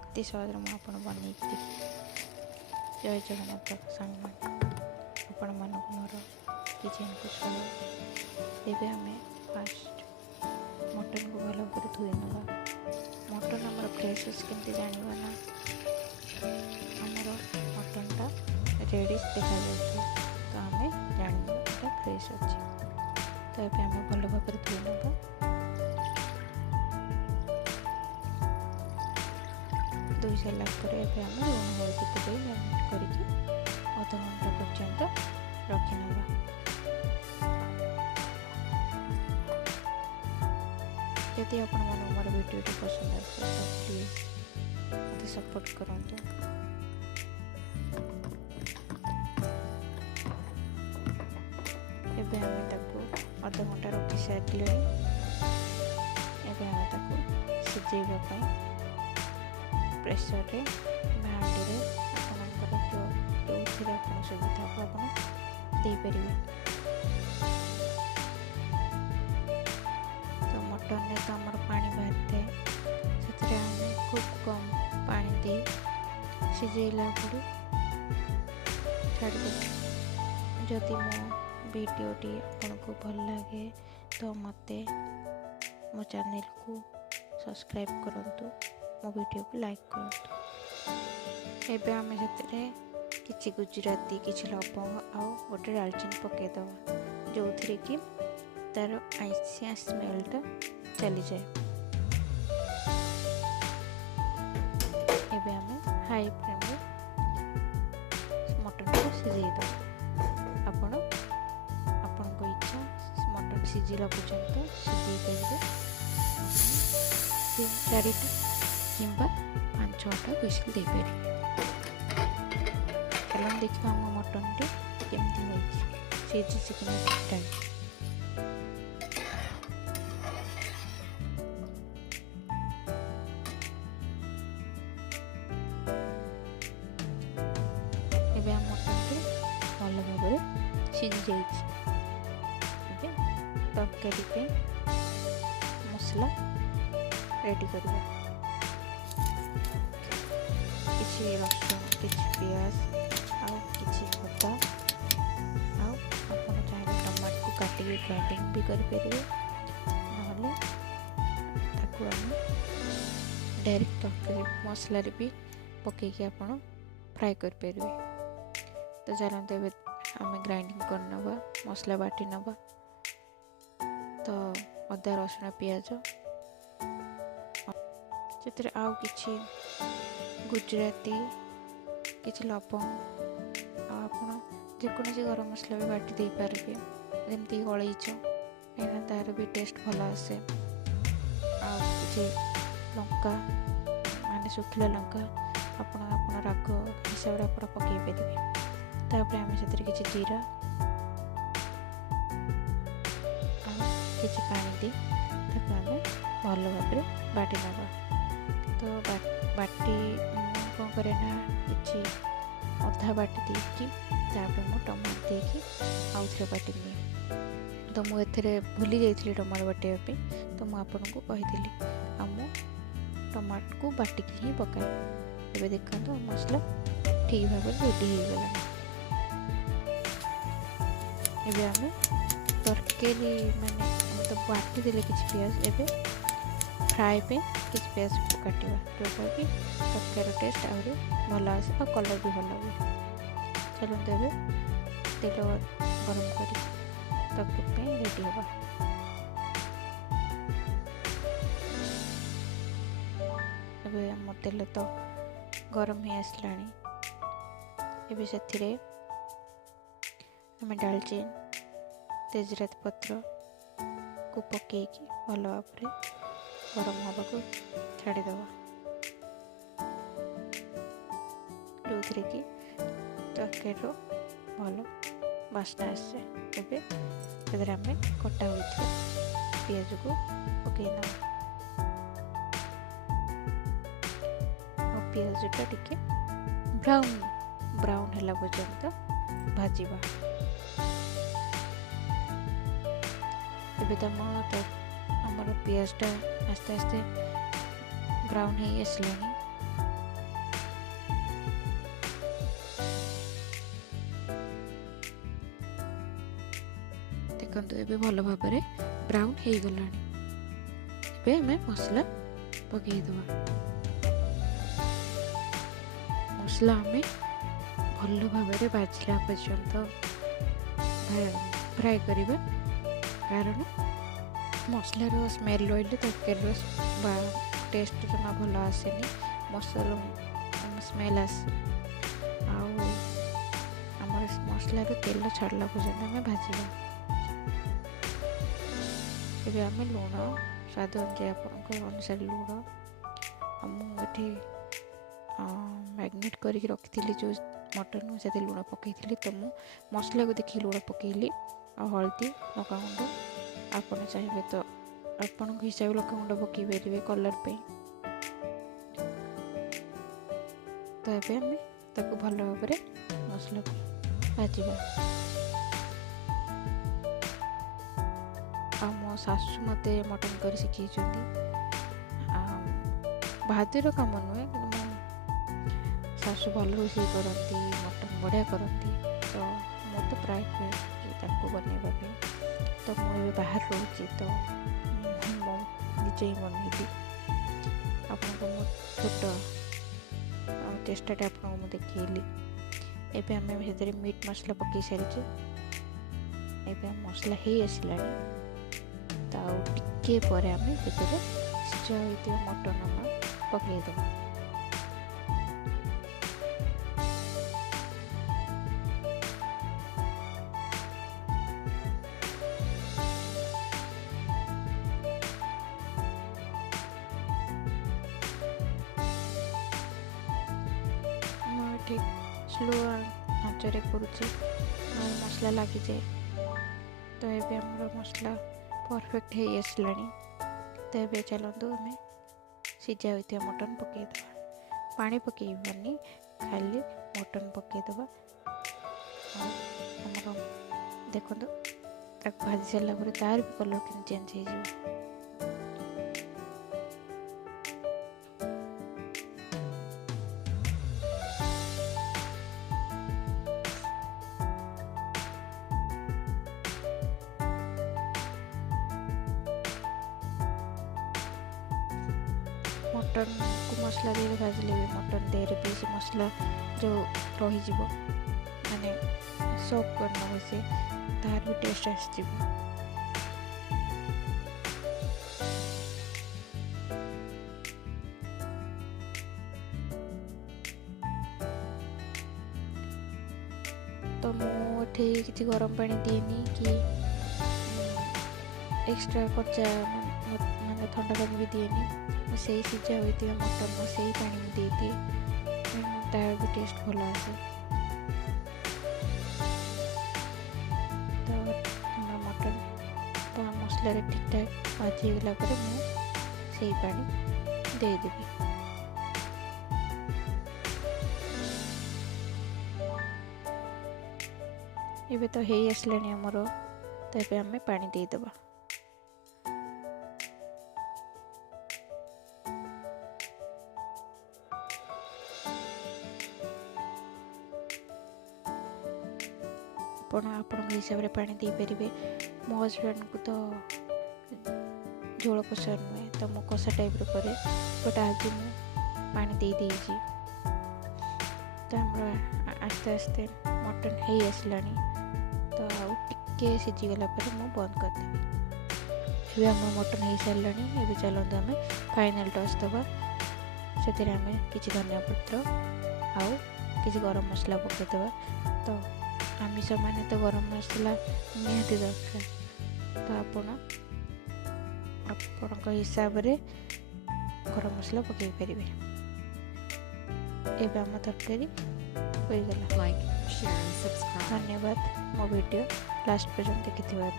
अति सहज मुझे बनई जय जगन्नाथ सांग आपण मानक मोर किचन को स्वागत। एबे हमें फास्ट मटन को भल कर धोई नवा। मटन आमर फ्रेश अच्छे केमती जाना ना आमर मटनटा रेडिश देखा तो आम जान फ्रेश अच्छे। तो ये आम भल भाव धोई नवा। धोई सारापर आम लुण हल्दी पकई मैरिनेट करके अध घंटा पर्यंत रखी नवा। यदि आपण मन मोर वीडियो पसंद आसे तो प्लीज मत सपोर्ट करंतु। एबे हमें ताको अध घंटा रखी सारे एबे हमें ताको सिझेबा पई प्रेसर रे हांडी रे आपनकर जो आप सुविधा को आप दे परिवे। तो मटन में तो आमर पानी बाहरी थाए से आम खूब कम पानी दे सिझेला पड़े छाड़। जदि मो वीडियोटी आपको भल लगे तो मते मो चैनल को सब्सक्राइब करंतु, मो वीडियो को लाइक करंतु। एबे आमे सेतरे किछि गुजराती किछि लवंग आ गोटे डालचीनी पकेदवा जो थी कि तार आइसिया स्मेलटा चली जाए। एबे आमे हाई फ्लेम रे मटन को सिझेइदवा। आपण आपनको इच्छा मटन सिझिला पर्यंत सिझेई पारिबे। 3-4टा किंबा 5-6टा हुइसिल दे पारिबे। चलो देखिए आम मटन टी केमती होइछि सिझिछि कि नहीं। एबे आम मटन टी भल भाव सिझी जाइछि। एबे तरकारी पे मसला रेडी करबा। किछि रसुन किछि प्याज आउ किछि अदा आउ आपण चाहे टमाटर को काटिके ग्राइंडिंग भी कर परिबे नहले ताकू हम डायरेक्ट तरकारी मसला रे भी पकेके आपण फ्राई कर परिबे। तो चलते एबे आम ग्राइंडिंग कर नवा मसला बाटी नवा। तो अदा रसुन प्याज से आउ किछि गुजराती किछि लवंग आपन जेकोसी गरम मसला भी बाटी दे पारे जमती अलैच कहीं तार भी टेस्ट भल आसे। कि लंका माने सुखिला लंका आपण राग हिसाब से आप पकई पारे। आम से किछि जीरा किछि पानी दे आम भल भाव बाटी नवा। तो बाटी कौन करे ना कि अधा बाटी देकी मु टमाटर देकी आउ थे बाटी निए। तो मुझे भूली जाइए टमाटर बाटियापी तो मुझे को कही आम टमाटर को बाटिकी ही पकाए। एबे देखो मसला ठीक भाव रेडी हो गला। एबे आम तरकारी माने तो बाटी देले किछि प्याज एबे फ्राई पे किछि प्याज काटिबा जोटा कि तरकारी टेस्ट आहुरी भल आसे और कलर भी भल हुए। चलो एबे तेल गरम कर तरकारी रेडी होगा। एबे हम तेल तो गरम ही आसलानी। एबे सेथिरे हमें डालचीन तेजरात पत्र को पकेकी भल भाव गरम हवा को छाड़ीदवा जो थी कि तरकारी भल बास्ना आसे। एबे आम कटा हुई पियाज को पकईना पियाजटा टिके ब्राउन ब्राउन है पर्यंत भाजवा। एबे तो आमर पियाजटा आस्ते आस्ते ब्राउन हो आसलानी। देखंतु एबे भल भाबरे ब्राउन हो गलानी। एबे हमें मसला पकई दवा। मसला हमें भल भाबरे बाजला पर्यंत फ्राए करिबा, कारण मसलार स्मेल रही तरकारी टेस्ट जमा भल आसेनी, मसला स्मेल आसे। आमर मसलार तेल छाड़ला पर्यंत आम भाजवा। एबे आम लुण स्वाद अनुसार लुण मुझे मैग्नेट करके रखी जो मटन से लुण पकई तो मु मसला को देखिए लुण पकईली आ हल्दी लका गुंड आपन चाहिए तो आपण हिसाब लका गुंड पकई पारे कलर पे। तो ये आम ताको भल भाव मसला भाजवा। आ मो सासु मत मटन कर शिखी बहादुर काम नुहे कि सासु भल रोषे करती मटन बढ़िया करती। तो मु तो प्राय बनवा तो मुझे बाहर रोचे तो निजे ही बनईली। आपको मो छोट चेष्टा आपको देखली। एबे आम भीतर मीट मसला पकई सारी। एबे मसला हो आसला टिके पर आम भीतर सिझा होता मटन आम पकईद। ठीक स्लो आँचरे करुचे मसला लगी जाए। तो ये आम मसला परफेक्ट हो आसला। तो ये चलतु आम सिझा होता मटन पकईद। पानी पकईबानी खाली मटन पकईदबा। आमर देखो भाजी सारा तार भी कलर कि चेंज हो। मटन को मसला दे भाजले भी मटन देहरे भी से मसला जो रही माने सोक करना से तार भी टेस्ट आस। तो मुझे किसी गरम पानी दिएनी कि एक्स्ट्रा कच्चा माने ठंडा पानी भी दिएनी। से सिझा होता मटन में से पानी में दे दिए तार भी टेस्ट भल आसे। तो मटन तो मसला ठीक ठाक भाजी गला मुझे पानी देदेवी। एबे तो हे आसलानी आमर। तो ये आम पानी देदेबा। आपण हिसाब से पानी दे पारे। मो हजबैंड को तो झोल पसंद नुहे तो मो कषा टाइप करे बट आज मु पानी दे देजी। तो आस्ते आस्ते मटन हो आसला। तो टिके सिझीगला मुझे बंद करदेवी। आम मटन हो सारा। ये चलते आम फाइनाल टच दबा। से आम कि धनिया पत्र आउ कि गरम मसला पकईदबा। तो आमिष माने तो गरम मसला निहाती दरकार। तो आपण हिसाब रे गरम मसला पकई पारे। एबे आम तरकारी हो गला। धन्यवाद मो वीडियो लास्ट पर्यंत देखिथिबार।